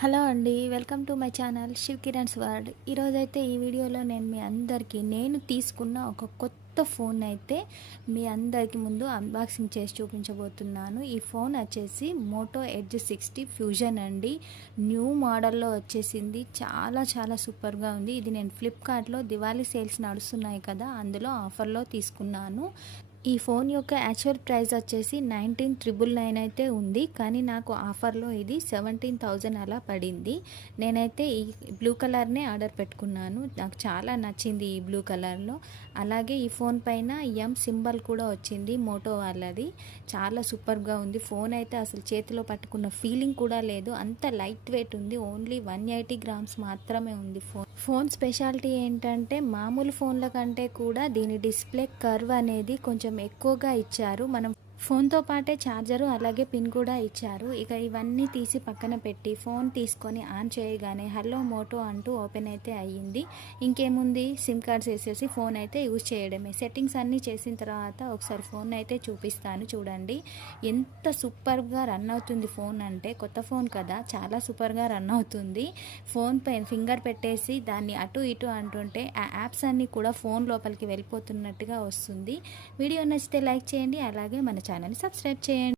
Hello అండి. Welcome to my channel Shiv Kiran's world. ఈరోజైతే ఈ వీడియోలో నేను మీ అందరికీ తీసుకున్న ఒక కొత్త ఫోన్ అయితే మీ అందరికీ ముందు అన్బాక్సింగ్ చేసి చూపించబోతున్నాను. ఈ ఫోన్ వచ్చేసి మోటో ఎడ్జ్ 60 ఫ్యూజన్ అండి. న్యూ మోడల్లో వచ్చేసింది. చాలా చాలా సూపర్గా ఉంది. ఇది నేను ఫ్లిప్కార్ట్లో దివాళీ సేల్స్ నడుస్తున్నాయి కదా, అందులో ఆఫర్లో తీసుకున్నాను. ఈ ఫోన్ యొక్క యాక్చువల్ ప్రైస్ వచ్చేసి 19,999 అయితే ఉంది, కానీ నాకు ఆఫర్లో ఇది 17,000 అలా పడింది. నేనైతే ఈ బ్లూ కలర్నే ఆర్డర్ పెట్టుకున్నాను. నాకు చాలా నచ్చింది ఈ బ్లూ కలర్లో. అలాగే ఈ ఫోన్ పైన సింబల్ కూడా వచ్చింది, మోటో వాళ్ళది. చాలా సూపర్గా ఉంది ఫోన్ అయితే. అసలు చేతిలో పట్టుకున్న ఫీలింగ్ కూడా లేదు, అంత లైట్ వెయిట్ ఉంది. ఓన్లీ 180 గ్రామ్స్ మాత్రమే ఉంది ఫోన్ స్పెషాలిటీ ఏంటంటే, మామూలు ఫోన్ల కంటే కూడా దీని డిస్ప్లే కర్వ్ అనేది కొంచెం ఎక్కువగా ఇచ్చారు. మనం ఫోన్తో పాటే ఛార్జరు అలాగే పిన్ కూడా ఇచ్చారు. ఇక ఇవన్నీ తీసి పక్కన పెట్టి ఫోన్ తీసుకొని ఆన్ చేయగానే హలో మోటో అంటూ ఓపెన్ అయితే అయ్యింది. ఇంకేముంది, సిమ్ కార్డ్స్ వేసేసి ఫోన్ అయితే యూజ్ చేయడమే. సెట్టింగ్స్ అన్నీ చేసిన తర్వాత ఒకసారి ఫోన్ అయితే చూపిస్తాను చూడండి. ఎంత సూపర్గా రన్ అవుతుంది ఫోన్ అంటే, కొత్త ఫోన్ కదా, చాలా సూపర్గా రన్ అవుతుంది. ఫోన్ పైన ఫింగర్ పెట్టేసి దాన్ని అటు ఇటు అంటుంటే ఆ యాప్స్ అన్నీ కూడా ఫోన్ లోపలికి వెళ్ళిపోతున్నట్టుగా వస్తుంది. వీడియో నచ్చితే లైక్ చేయండి, అలాగే మన ఛానల్ని సబ్స్క్రైబ్ చేయండి.